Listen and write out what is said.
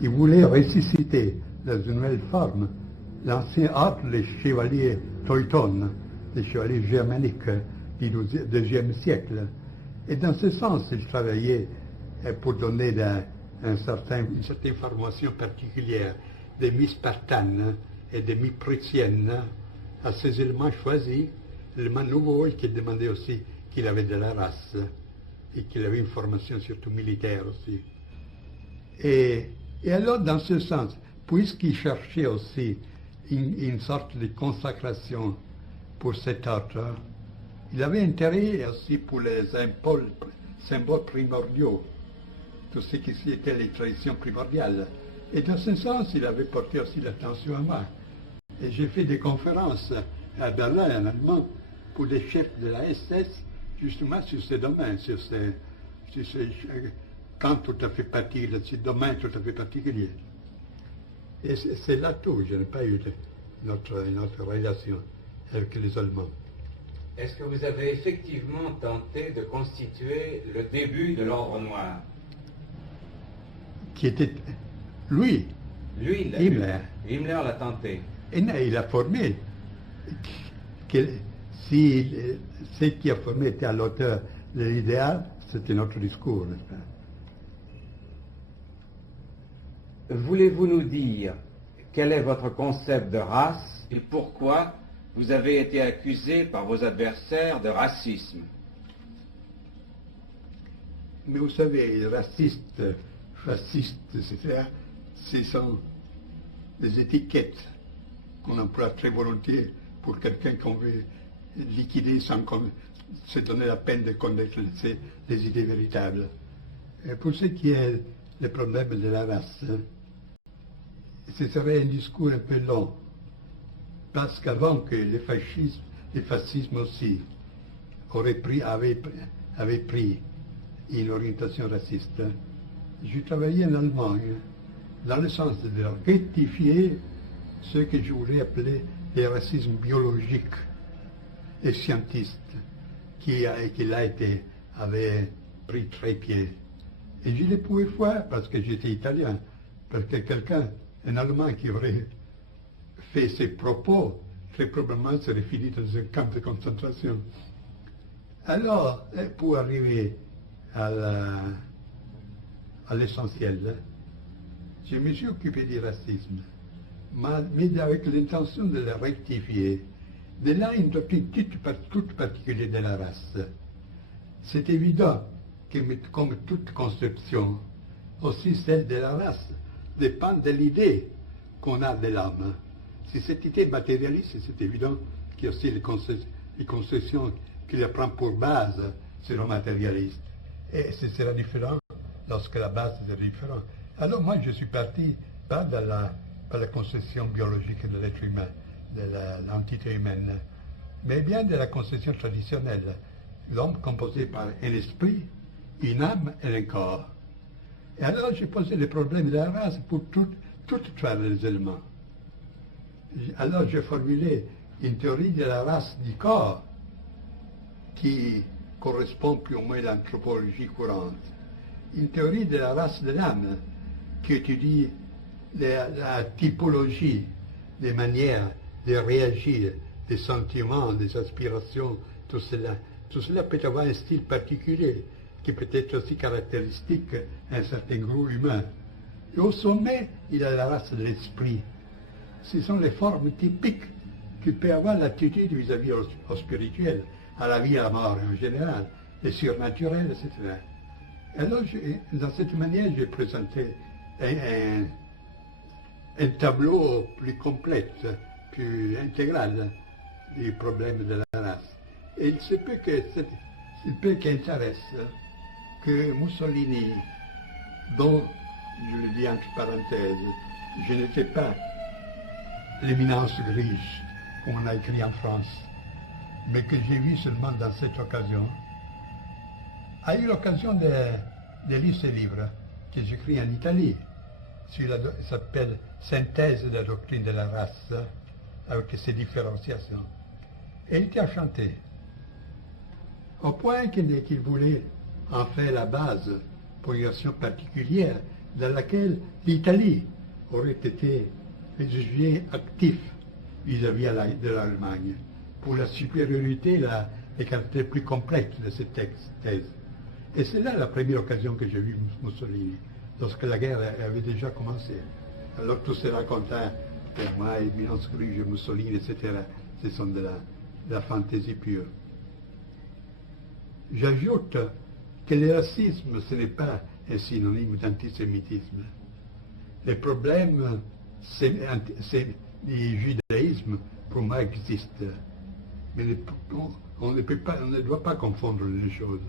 Il voulait ressusciter dans une nouvelle forme l'ancien ordre, les chevaliers Teutones, les chevaliers germaniques du IIe siècle. Et dans ce sens, il travaillait pour donner une certaine formation particulière des mi-spartanes et des mi-prussiennes à ces éléments choisis, l'élément nouveau et qui demandait aussi qu'il avait de la race et qu'il avait une formation surtout militaire aussi. Et alors, dans ce sens, puisqu'il cherchait aussi une sorte de consacration pour cet ordre, il avait intérêt aussi pour les symboles primordiaux, tout ce qui était les traditions primordiales. Et dans ce sens, il avait porté aussi l'attention à moi. Et j'ai fait des conférences à Berlin, en allemand, pour les chefs de la SS, justement sur ces domaines, sur ces camps tout à fait particuliers, ces domaines tout à fait particuliers. Et c'est là tout, je n'ai pas eu notre relation avec les Allemands. Est-ce que vous avez effectivement tenté de constituer le début de l'Ordre Noir? Qui était lui. Lui, Himmler. Himmler l'a tenté. Et il a formé. Si ce qui a formé était à l'auteur de l'idéal, c'était notre discours, n'est-ce pas? Voulez-vous nous dire quel est votre concept de race et pourquoi vous avez été accusé par vos adversaires de racisme? Mais vous savez, racistes, fascistes, etc., ce sont des étiquettes qu'on emploie très volontiers pour quelqu'un qu'on veut liquider sans se donner la peine de connaître les idées véritables. Et pour ce qui est le problème de la race, ce serait un discours un peu long, parce qu'avant que le fascisme aussi avait pris une orientation raciste, je travaillais en Allemagne dans le sens de rectifier ce que je voulais appeler le racisme biologique et scientiste qui avait pris très pied. Et je ne pouvais voir parce que j'étais italien, parce que quelqu'un, un Allemand qui aurait fait ses propos, très probablement serait fini dans un camp de concentration. Alors, pour arriver à l'essentiel, je me suis occupé du racisme, mais avec l'intention de le rectifier. De là, une doctrine toute particulière de la race. C'est évident que, comme toute conception, aussi celle de la race dépend de l'idée qu'on a de l'homme. Si cette idée est matérialiste, c'est évident qu'il y a aussi les conceptions qu'il prend pour base seront matérialistes. Et ce sera différent lorsque la base est différente. Alors moi, je suis parti pas par la conception biologique de l'être humain, de l'entité humaine, mais bien de la conception traditionnelle. L'homme composé par un esprit, une âme et un corps. Et alors j'ai posé le problème de la race pour toutes les éléments. Alors j'ai formulé une théorie de la race du corps qui correspond plus ou moins à l'anthropologie courante. Une théorie de la race de l'âme qui étudie la typologie des manières de réagir, des sentiments, des aspirations, tout cela. Tout cela peut avoir un style particulier qui peut être aussi caractéristique d'un certain groupe humain. Et au sommet, il y a la race de l'esprit. Ce sont les formes typiques qu'il peut avoir l'attitude vis-à-vis au spirituel, à la vie et à la mort en général, les surnaturels, etc. Alors, dans cette manière, j'ai présenté un tableau plus complet, plus intégral du problème de la race. Et il se peut qu'intéresse que Mussolini, dont, je le dis entre parenthèses, je n'étais pas l'éminence grise, comme on a écrit en France, mais que j'ai vu seulement dans cette occasion, a eu l'occasion de lire ce livre que j'écris en Italie. Il s'appelle Synthèse de la doctrine de la race, avec ses différenciations. Et il était enchanté, au point qu'il voulait en faire la base pour une version particulière dans laquelle l'Italie aurait été un sujet actif vis-à-vis de l'Allemagne, pour la supériorité, les caractères plus complexes de cette thèse. Et c'est là la première occasion que j'ai vu Mussolini, lorsque la guerre avait déjà commencé. Alors tous ces racontants, moi, Éminence Gruge, Mussolini, etc., ce sont de la fantaisie pure. J'ajoute que le racisme, ce n'est pas un synonyme d'antisémitisme. Le problème, du judaïsme, pour moi, existe. Mais on ne doit pas confondre les choses.